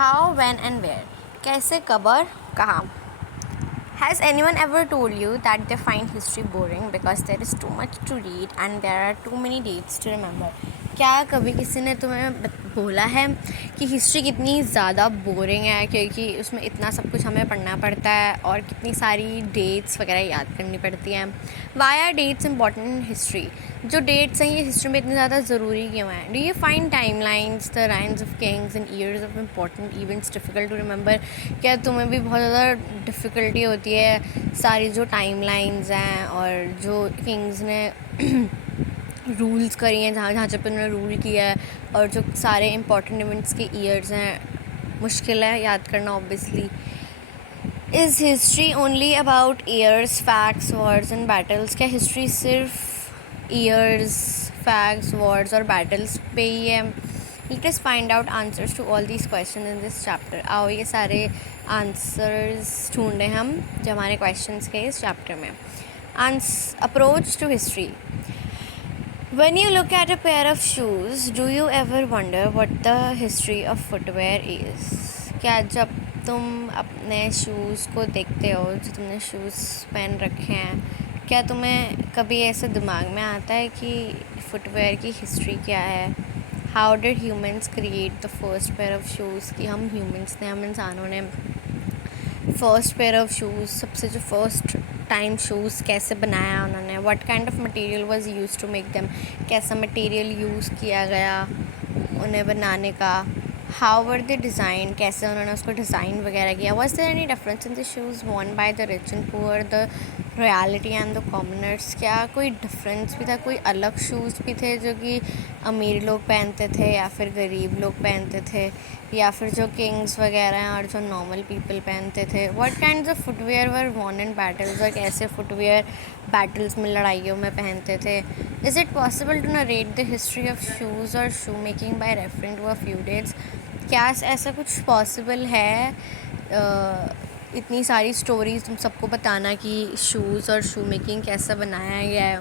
How, when, and where? कैसे, कब और कहाँ? Has anyone ever told you that they find history boring because there is too much to read and there are too many dates to remember? क्या कभी किसी ने तुम्हें बोला है कि हिस्ट्री कितनी ज़्यादा बोरिंग है क्योंकि उसमें इतना सब कुछ हमें पढ़ना पड़ता है और कितनी सारी डेट्स वगैरह याद करनी पड़ती हैं? Why are dates important in history? जो डेट्स हैं ये हिस्ट्री में इतनी ज़्यादा ज़रूरी क्यों हैं? Do you find timelines, the reigns of kings and years of important events difficult to remember? क्या तुम्हें भी बहुत ज़्यादा डिफ़िकल्टी होती है सारी जो टाइम लाइन्स हैं और जो किंग्स ने रूल्स करी हैं, जहाँ जहाँ जब उन्होंने रूल किया है और जो सारे इम्पॉर्टेंट इवेंट्स के ईयर्स हैं, मुश्किल है याद करना obviously. Is history only about years, facts, wars and battles? क्या हिस्ट्री सिर्फ ईयर्स, फैक्ट्स, वॉर्स और बैटल्स पे ही है? Let us find out answers to all these question in this chapter. आओ ये सारे आंसर्स ढूंढें हम जो हमारे क्वेश्चंस के इस चैप्टर में. Approach to history. When you look at a pair of shoes, do you ever wonder what the history of footwear is? क्या जब तुम अपने शूज़ को देखते हो, जो तुमने शूज़ पहन रखे हैं, क्या तुम्हें कभी ऐसे दिमाग में आता है कि फुटवेयर की हिस्ट्री क्या है? How did humans create the first pair of shoes? कि हम ह्यूमंस ने, हम इंसानों ने फर्स्ट पेयर ऑफ शूज़, सबसे जो फर्स्ट टाइम शूज़ कैसे बनाया उन्होंने? What kind of material was used to make them? कैसा मटेरियल यूज़ किया गया उन्हें बनाने का? How were they design? कैसे उन्होंने उसको डिज़ाइन वगैरह किया? Was there any difference in the shoes worn by the rich and poor, the royalty and the commoners? क्या कोई डिफरेंस भी था? कोई अलग शूज़ भी थे जो कि अमीर लोग पहनते थे या फिर गरीब लोग पहनते थे, या फिर जो किंग्स वगैरह हैं और जो नॉर्मल पीपल पहनते थे? What kinds of footwear were worn in battles? और कैसे फुटवेयर बैटल्स में, लड़ाइयों में पहनते थे? Is it possible to narrate the history of shoes और shoemaking by referring to a few dates? क्या ऐसा कुछ पॉसिबल है इतनी सारी स्टोरीज तुम सबको बताना कि शूज़ और शू मेकिंग कैसा बनाया गया है?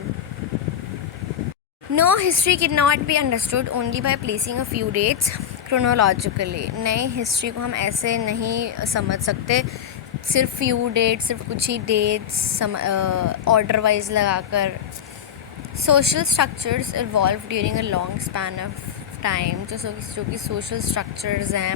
No, history can not be understood only by placing a few dates chronologically. नई हिस्ट्री को हम ऐसे नहीं समझ सकते सिर्फ फ्यू डेट्स, सिर्फ कुछ ही डेट्स ऑर्डर वाइज लगाकर. Social structures evolve during a long span of time. जो कि सोशल स्ट्रक्चर्स हैं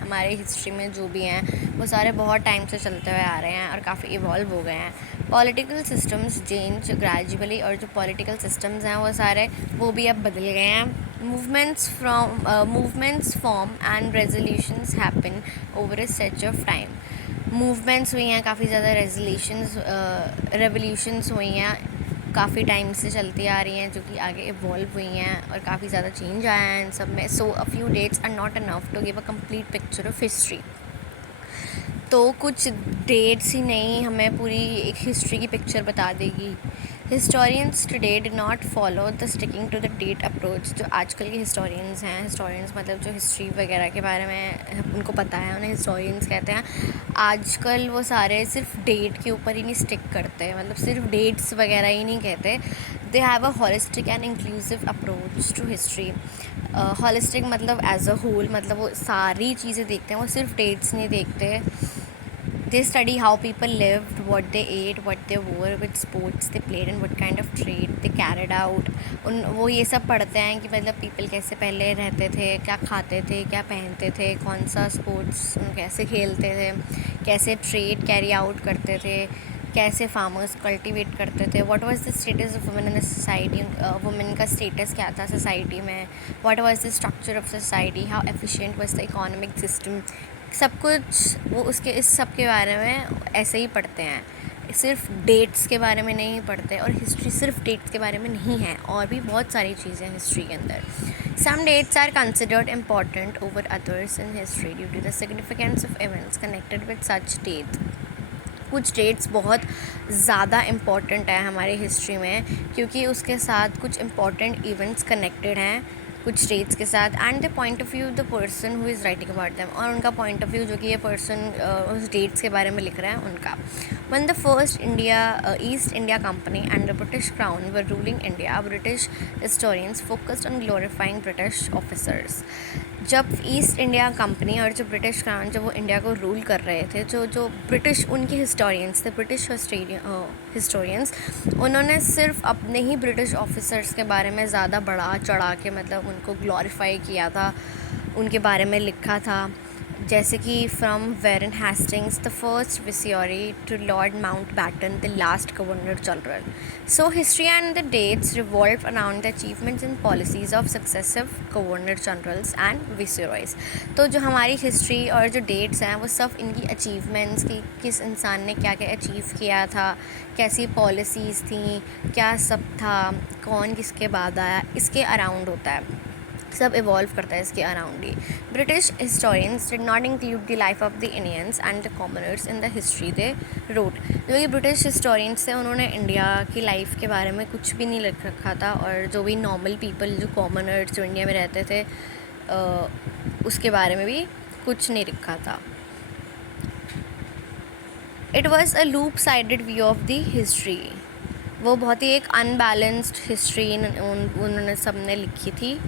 हमारे हिस्ट्री में जो भी हैं वो सारे बहुत टाइम से चलते हुए आ रहे हैं और काफ़ी इवॉल्व हो गए हैं. पॉलिटिकल सिस्टम्स चेंज ग्रेजुअली, और जो पॉलिटिकल सिस्टम्स हैं वो सारे वो भी अब बदल गए हैं. Movements form and resolutions happen over a stretch of time. Movements हुई हैं काफ़ी ज़्यादा, रेवोल्यूशंस हुई हैं काफ़ी टाइम से चलती आ रही हैं जो कि आगे इवॉल्व हुई हैं और काफ़ी ज़्यादा चेंज आया है इन सब में. So a few dates are not enough to give a complete picture of history. तो कुछ डेट्स ही नहीं हमें पूरी एक हिस्ट्री की पिक्चर बता देगी. Historians today do not follow the sticking to the date approach. जो आजकल के हिस्टोरियंस हैं, हिस्टोरियंस मतलब जो हिस्ट्री वगैरह के बारे में उनको पता है, उन्हें हिस्टोरियंस कहते हैं. आजकल वो सारे सिर्फ डेट के ऊपर ही नहीं स्टिक करते, मतलब सिर्फ डेट्स वगैरह ही नहीं कहते. They have a holistic and inclusive approach to history. Holistic मतलब एज अ होल, मतलब वो सारी चीज़ें देखते हैं, वो सिर्फ डेट्स नहीं देखते. They study how people lived, what they ate, what they wore, which sports they played and what kind of trade they carried out. वो ये सब पढ़ते हैं कि मतलब पीपल कैसे पहले रहते थे, क्या खाते थे, क्या पहनते थे, कौन सा स्पोर्ट्स कैसे खेलते थे, कैसे ट्रेड कैरी आउट करते थे, कैसे फार्मर्स कल्टीवेट करते थे. What was the status of women in the society? Women का स्टेटस क्या था सोसाइटी में? What was the structure of society? How efficient was the economic system? सब कुछ वो उसके इस सब के बारे में ऐसे ही पढ़ते हैं, सिर्फ डेट्स के बारे में नहीं पढ़ते. और हिस्ट्री सिर्फ डेट्स के बारे में नहीं है, और भी बहुत सारी चीज़ें हैं हिस्ट्री के अंदर. Some dates are considered important over others in history due to the significance of events connected with such date. कुछ डेट्स बहुत ज़्यादा इम्पॉर्टेंट है हमारी हिस्ट्री में क्योंकि उसके साथ कुछ इम्पॉर्टेंट इवेंट्स कनेक्टेड हैं कुछ डेट्स के साथ. And the point of view the person who is writing about them, और उनका पॉइंट ऑफ व्यू जो कि ये पर्सन उस डेट्स के बारे में लिख रहा है उनका. When the first east India company and the British crown were ruling India, British historians focused on glorifying British officers. जब ईस्ट इंडिया कंपनी और जो ब्रिटिश क्राउन जब वो इंडिया को रूल कर रहे थे, जो जो ब्रिटिश उनके हिस्टोरियंस थे, ब्रिटिश हिस्टोरियंस, उन्होंने सिर्फ अपने ही ब्रिटिश ऑफिसर्स के बारे में ज़्यादा बढ़ा चढ़ा के मतलब उनको ग्लोरीफाई किया था, उनके बारे में लिखा था, जैसे कि from Warren Hastings the first viceroy to Lord Mountbatten the last governor general. So history and the dates revolve around the achievements and policies of successive governor generals and viceroys. तो जो हमारी history और जो dates हैं वो सब इनकी achievements की, किस इंसान ने क्या क्या अचीव किया था, कैसी पॉलिसीज़ थी, क्या सब था, कौन किसके बाद आया, इसके अराउंड होता है, सब इवॉल्व करता है इसके around he. British historians did not include the life of the Indians and the commoners in the history they wrote. जो ये ब्रिटिश हिस्टोरियंस थे उन्होंने इंडिया की लाइफ के बारे में कुछ भी नहीं लिख रखा था, और जो भी नॉर्मल पीपल, जो कॉमनर्स जो इंडिया में रहते थे, उसके बारे में भी कुछ नहीं लिखा था. It was a loop sided view of the history. वो बहुत ही एक अनबैलेंस्ड हिस्ट्री उन्होंने सबने लिखी थी.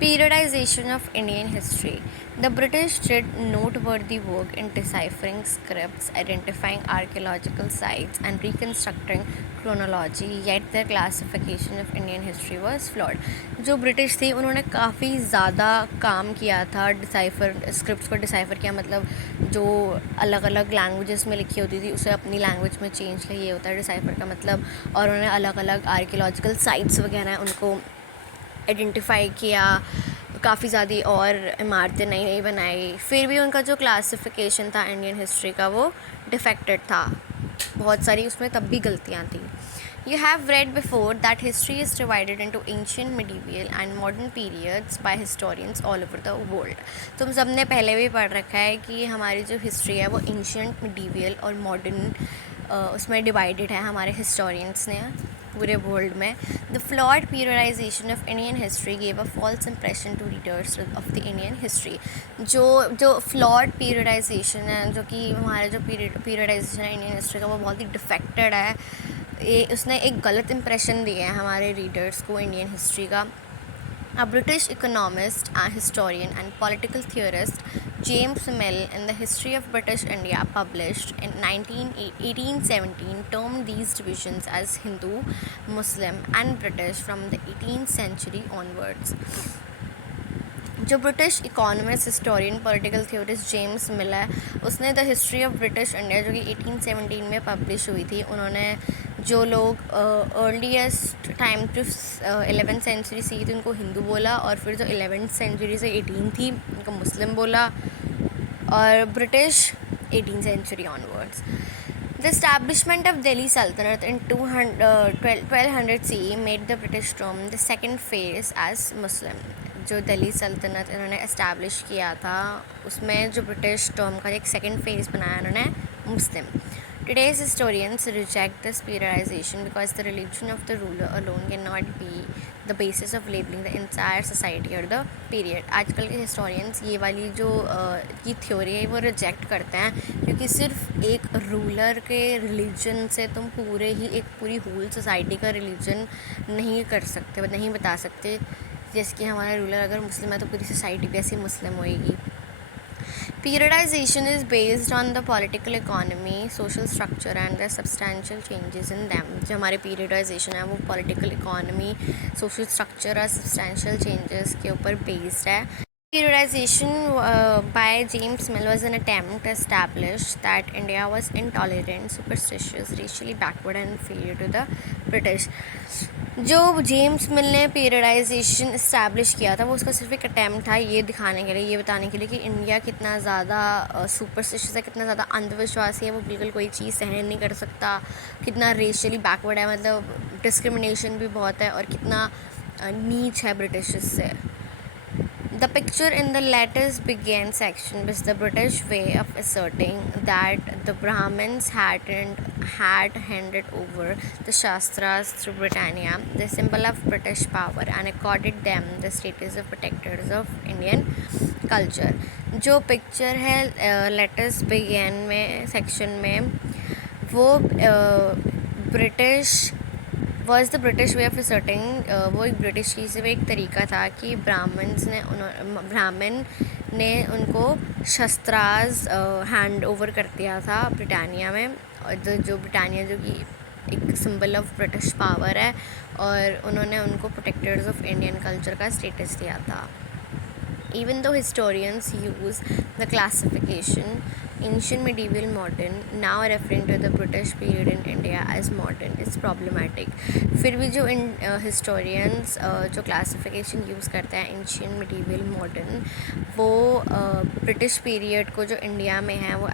Periodization of Indian history. The British did noteworthy work in deciphering scripts, identifying archaeological sites, and reconstructing chronology, yet their classification of Indian history was flawed. जो British थी उन्होंने काफ़ी ज़्यादा काम किया था, स्क्रिप्ट्स को डिसाइफर किया, मतलब जो अलग अलग लैंग्वेजेस में लिखी होती थी उसे अपनी लैंग्वेज में चेंज किया, ये होता है डिसाइफर का मतलब. और उन्होंने अलग अलग आर्कियोलॉजिकल साइट्स वगैरह उनको आइडेंटिफाई किया, काफ़ी ज़्यादा और इमारतें नई नई बनाई. फिर भी उनका जो क्लासिफिकेशन था इंडियन हिस्ट्री का वो डिफेक्टेड था, बहुत सारी उसमें तब भी गलतियाँ थी. You have read before that history is divided into ancient, medieval and modern periods by historians all over the world. तुम सबने पहले भी पढ़ रखा है कि हमारी जो हिस्ट्री है वो एंशियंट, मिडीवियल और मॉडर्न उसमें डिवाइडेड है हमारे हिस्टोरियंस ने पूरे वर्ल्ड में. The flawed periodization of Indian history gave a false impression to readers of the Indian history. जो फ्लॉड पीरियडाइजेशन है, जो कि हमारा जो पीरियडाइजेशन है इंडियन हिस्ट्री का वो बहुत ही डिफेक्टेड है. ये उसने एक गलत इंप्रेशन दिया है हमारे रीडर्स को इंडियन हिस्ट्री का. A British economist, a historian and political theorist, James Mill, in the History of British India, published in 1817, termed these divisions as Hindu, Muslim and British from the 18th century onwards. जो British economist, historian, political theorist James मिल है, उसने the history of British India जो कि 1817 में publish हुई थी, उन्होंने जो लोग earliest time to 11th century से थी उनको हिंदू बोला, और फिर जो 11th सेंचुरी से 18 थी उनको मुस्लिम बोला, और British 18th century onwards. The establishment of Delhi Sultanate in 1200 CE made the British term the second phase as Muslim. जो दिल्ली सल्तनत इन्होंने इस्टेब्लिश किया था उसमें जो ब्रिटिश टर्म का एक सेकेंड फेज बनाया उन्होंने मुस्लिम. Today's historians reject this periodization because the religion of the ruler alone cannot be the basis of labeling the entire society or the period. आजकल के historians ये वाली जो की थ्योरी है वो रिजेक्ट करते हैं, क्योंकि सिर्फ एक रूलर के रिलीजन से तुम पूरी होल सोसाइटी का रिलीजन नहीं कर सकते, नहीं बता सकते. जैसे कि हमारा रूलर अगर मुस्लिम है तो पूरी सोसाइटी भी ऐसी मुस्लिम होएगी. Periodization is based on the political economy, social structure and the substantial changes in them. जो हमारे periodization है वो political economy, social structure और substantial changes के ऊपर based है. Periodization by James Mill was an attempt to establish that India was intolerant, superstitious, racially backward and inferior to the British. जो James मिल ने पीरियडाइजेशन इस्टेब्लिश किया था वो उसका सिर्फ एक अटैम्प्ट था ये दिखाने के लिए, ये बताने के लिए कि इंडिया कितना ज़्यादा सुपरस्टिशियस है, कितना ज़्यादा अंधविश्वासी है, वो बिल्कुल कोई चीज़ सहन नहीं कर सकता, कितना रेशियली बैकवर्ड है, मतलब डिस्क्रिमिनेशन भी बहुत है, और कितना नीच है ब्रिटिश से. The picture in the letters began section was the British way of asserting that the Brahmins had handed over the Shastras through Britannia, the symbol of British power, and accorded them the status of protectors of Indian culture. जो picture है letters begin में section में वो British was the British way of asserting, वो एक British की से एक तरीका था कि ब्राह्मण ने उनको शस्त्रास्त्र हैंड ओवर कर दिया था ब्रिटानिया में, और जो ब्रिटानिया जो कि एक सिंबल ऑफ ब्रिटिश पावर है, और उन्होंने उनको प्रोटेक्टर्स ऑफ इंडियन कल्चर का स्टेटस दिया था. Even though historians use the classification ancient, medieval, modern, now referring to the British period in India as modern, is problematic. फिर भी जो historians जो classification use करते हैं ancient, medieval, modern, वो British period को जो इंडिया में है वो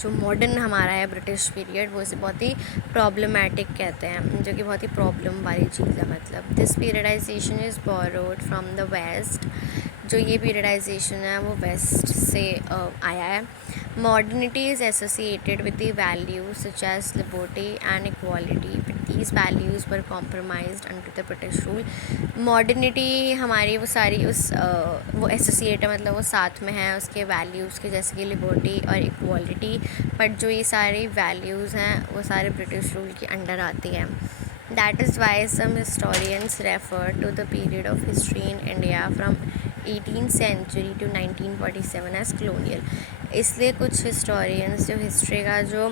जो modern हमारा है British period, वो इसे बहुत ही problematic कहते हैं, जो कि बहुत ही problem वाली चीज़ है. मतलब this periodization is borrowed from the West. जो ये पीरियडाइजेशन है वो वेस्ट से आया है. Modernity is associated with the values such as liberty and equality, but these values were compromised under the British rule. Modernity हमारी वो सारी वो एसोसिएट है, मतलब वो साथ में है उसके वैल्यूज़ के, जैसे कि लिबर्टी और इक्वालिटी, बट जो ये सारी वैल्यूज़ हैं वो सारे ब्रिटिश रूल के अंडर आती हैं. That is why some historians refer to the period of history in India from 18th century to 1947 as colonial. इसलिए कुछ historians जो हिस्ट्री का जो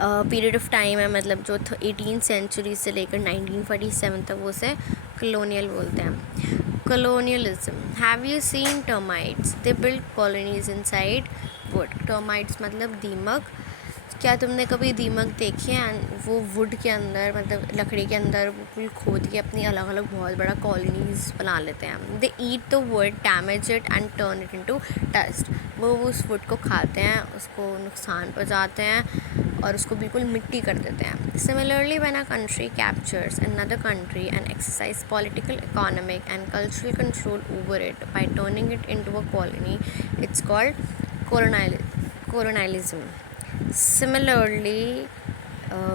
पीरियड ऑफ टाइम है, मतलब जो 18th सेंचुरी से लेकर 1947 तक, वो उसे colonial बोलते हैं. Colonialism. Have you seen termites? They build colonies inside wood. Termites मतलब दीमक. क्या तुमने कभी दीमक देखे हैं? वो वुड के अंदर, मतलब लकड़ी के अंदर वो बिल्कुल खोद के अपनी अलग अलग बहुत बड़ा कॉलोनीज बना लेते हैं. They eat the wood, damage it and turn it into dust. वो उस वुड को खाते हैं, उसको नुकसान पहुंचाते हैं और उसको बिल्कुल मिट्टी कर देते हैं. Similarly when a country captures another country and exercise political, economic and cultural control over it by turning it into a colony, it's called colonialism. Similarly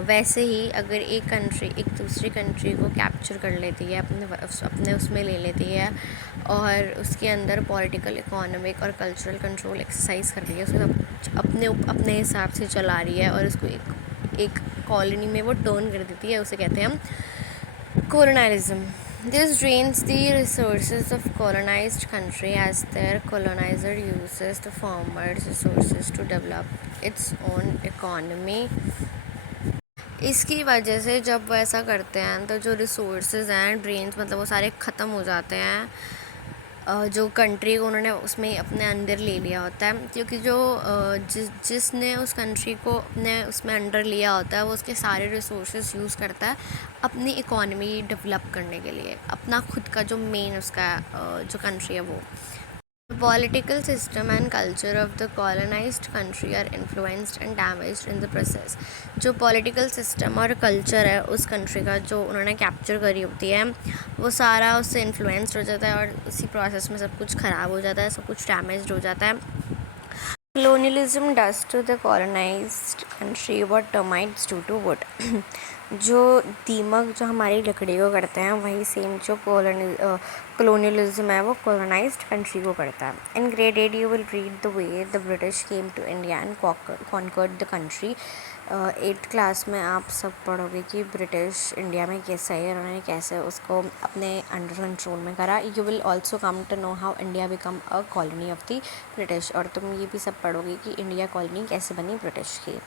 वैसे ही अगर एक कंट्री एक दूसरी कंट्री को कैप्चर कर लेती है, अपने उसमें ले लेती है और उसके अंदर पॉलिटिकल, इकोनॉमिक और कल्चरल कंट्रोल एक्सरसाइज कर रही है, उसको अपने हिसाब से चला रही है और उसको एक कॉलोनी में वो टर्न कर देती है, उसे कहते हैं हम colonialism. This drains the resources of colonized country as their colonizer uses the former's resources to develop its own economy. इसकी वजह से जब वो ऐसा करते हैं तो जो रिसोर्सेज हैं, ड्रेन्स, मतलब वो सारे ख़त्म हो जाते हैं. जो कंट्री को उन्होंने उसमें अपने अंदर ले लिया होता है, क्योंकि जो जिसने उस कंट्री को अपने उसमें अंडर लिया होता है वो उसके सारे रिसोर्सेज यूज़ करता है अपनी इकोनॉमी डेवलप करने के लिए, अपना खुद का जो मेन उसका जो कंट्री है वो. The political system and culture of the colonized country are influenced and damaged in the process. जो political system और culture है उस country का जो उन्होंने capture करी होती है, वो सारा उससे influenced हो जाता है और उसी process में सब कुछ ख़राब हो जाता है, सब कुछ damaged हो जाता है. Colonialism does to the colonized country what termites do to wood. जो दीमक जो हमारी लकड़ी को करते हैं, वही सेम जो colonialism है वो colonized country को करता है. In grade 8 you will read the way the British came to India and conquered the country. 8th class में आप सब पढ़ोगे कि ब्रिटिश इंडिया में कैसे है, उन्होंने कैसे उसको अपने अंडर कंट्रोल में करा. You will also come to know how India become a colony of the British, और तुम ये भी सब पढ़ोगे कि इंडिया कॉलोनी कैसे बनी ब्रिटिश की.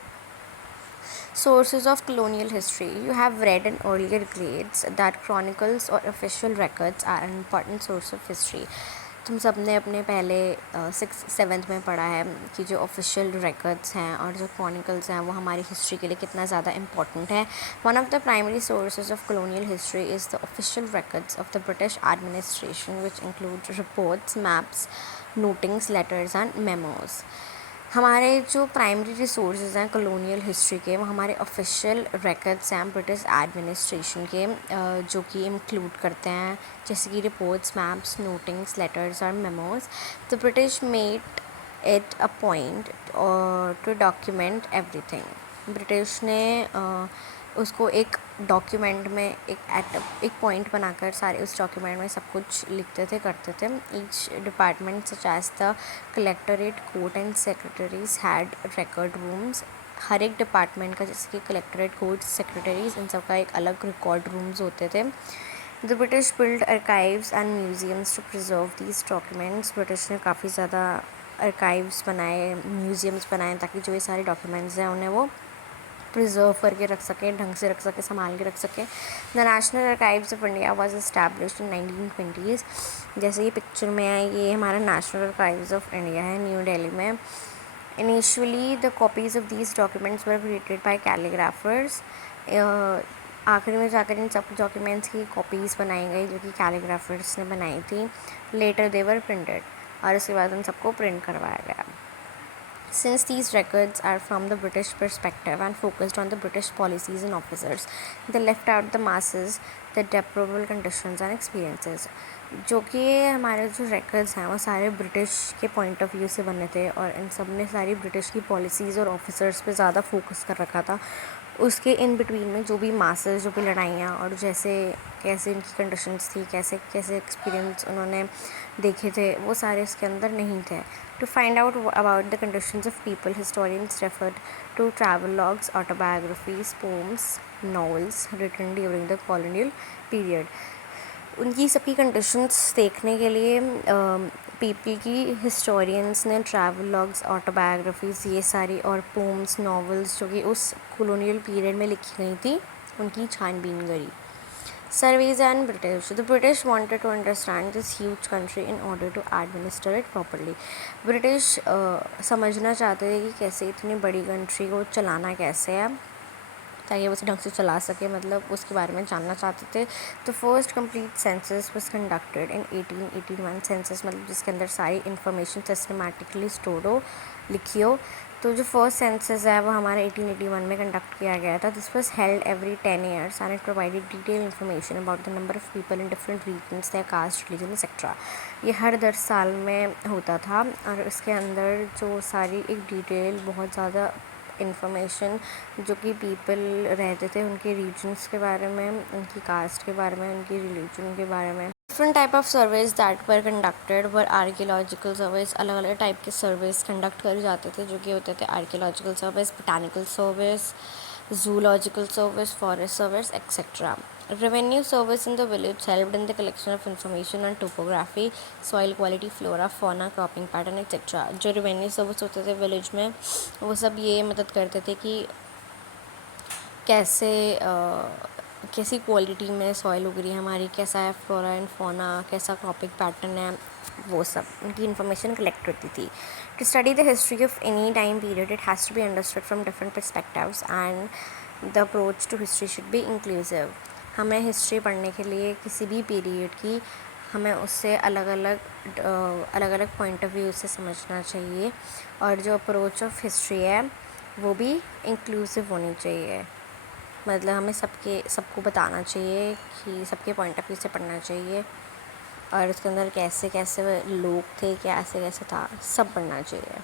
Sources of colonial history. You have read in earlier grades that chronicles or official records are an important source of history. तुम सब ने अपने पहले 6th-7th में पढ़ा है कि जो ऑफिशियल रिकॉर्ड्स हैं और जो क्रॉनिकल्स हैं वो हमारी हिस्ट्री के लिए कितना ज़्यादा इम्पॉर्टेंट है. One of the primary sources of colonial history is the official records of the British administration which include reports, maps, notings, letters and memos. हमारे जो प्राइमरी रिसोर्सेज हैं कॉलोनियल हिस्ट्री के, वो हमारे ऑफिशियल रिकॉर्ड्स हैं British administration के, जो कि इंक्लूड करते हैं जैसे कि रिपोर्ट्स, मैप्स, नोटिंग्स, लेटर्स और memos. The British made it a point two document everything. British ने उसको एक डॉक्यूमेंट में एक पॉइंट बनाकर सारे उस डॉक्यूमेंट में सब कुछ लिखते थे, करते थे. Each department such as the collectorate, court and secretaries had record rooms हर एक डिपार्टमेंट का, जैसे कि कलेक्ट्रेट, कोर्ट्स, सेक्रेटरीज, इन सब का एक अलग रिकॉर्ड रूम्स होते थे. The British build archives and museums to preserve these documents. British ने काफ़ी ज़्यादा archives बनाए, म्यूजियम्स बनाए, ताकि जो ये सारे डॉक्यूमेंट्स हैं उन्हें वो प्रिजर्व करके रख सकें, ढंग से रख सकें, संभाल के रख सकें. The national archives of India was established in 1920s. जैसे ये पिक्चर में है, ये हमारा नेशनल आर्काइव्स ऑफ इंडिया है न्यू दिल्ली में. Initially the copies of these documents were created by calligraphers. आखिर में जाकर इन सब डॉक्यूमेंट्स की कॉपीज़ बनाई गई जो कि कैलीग्राफर्स ने बनाई थी. लेटर दे वर प्रिंटेड, और उसके बाद उन सबको प्रिंट करवाया गया. Since these records are from the British perspective and focused on the British policies and officers, they left out the masses, the deplorable conditions and experiences. जो कि हमारे जो records हैं वो सारे ब्रिटिश के पॉइंट ऑफ व्यू से बने थे, और इन सब ने सारी ब्रिटिश की पॉलिसीज़ और ऑफिसर्स पे ज़्यादा फोकस कर रखा था. उसके इन बिटवीन में जो भी मासेस, जो भी लड़ाइयाँ और जैसे कैसे इनकी कंडीशंस थी, कैसे कैसे एक्सपीरियंस उन्होंने देखे थे, वो सारे इसके अंदर नहीं थे. To find out about the conditions of people, historians referred to travelogues, autobiographies, poems, novels written during the colonial period. उनकी सबकी कंडीशंस देखने के लिए पीपल की हिस्टोरियंस ने ट्रैवलॉग्स, ऑटोबायोग्राफीज़, ये सारी, और पोम्स, नॉवेल्स जो कि उस कॉलोनियल पीरियड में लिखी गई थी, उनकी छानबीन करी. Surveys and British. The British wanted to understand this huge country in order to administer it properly. British समझना चाहते थे कि कैसे इतनी बड़ी कंट्री को चलाना कैसे है, ताकि वो उसे ढंग से चला सके, मतलब उसके बारे में जानना चाहते थे. तो first complete census was conducted in 1881. Census मतलब जिसके अंदर सारी इन्फॉर्मेशन सिस्टमेटिकली स्टोर हो, लिखी हो. तो जो फर्स्ट सेंसस है वो हमारा 1881 में कंडक्ट किया गया था. This was held every 10 years and it provided detail information about the number of people in different regions, their caste, religion etcetera. ये हर 10 साल में होता था, और इसके अंदर जो सारी एक डिटेल, बहुत ज़्यादा इन्फॉर्मेशन जो कि पीपल रहते थे उनके रीजन्स के बारे में, उनकी कास्ट के बारे में, उनकी रिलीजन के बारे में. Different type of surveys that were conducted were archaeological surveys. अलग अलग टाइप के सर्वेज कंडक्ट करे जाते थे, जो कि होते थे archaeological surveys, botanical surveys, zoological service, forest service, etc. Revenue service in the village helped in the collection of information on topography, soil quality, flora, fauna, cropping pattern, etc. जो revenue service होते थे village में, वो सब ये मदद करते थे कि कैसे कैसी क्वालिटी में सॉइल उग रही है हमारी, कैसा है फ्लोरा एंड फौना, कैसा क्रॉपिंग पैटर्न है, वो सब उनकी इन्फॉर्मेशन कलेक्ट होती थी. To study the history of any time period it has to be understood from different perspectives and the approach to history should be inclusive. हमें history पढ़ने के लिए किसी भी पीरियड की हमें उससे अलग अलग पॉइंट ऑफ व्यू से समझना चाहिए, और जो अप्रोच ऑफ हिस्ट्री है वो भी इंक्लूसिव होनी चाहिए. मतलब हमें सबको बताना चाहिए कि सबके पॉइंट ऑफ व्यू से पढ़ना चाहिए, और उसके अंदर कैसे कैसे लोग थे, कैसे कैसे था, सब पढ़ना चाहिए.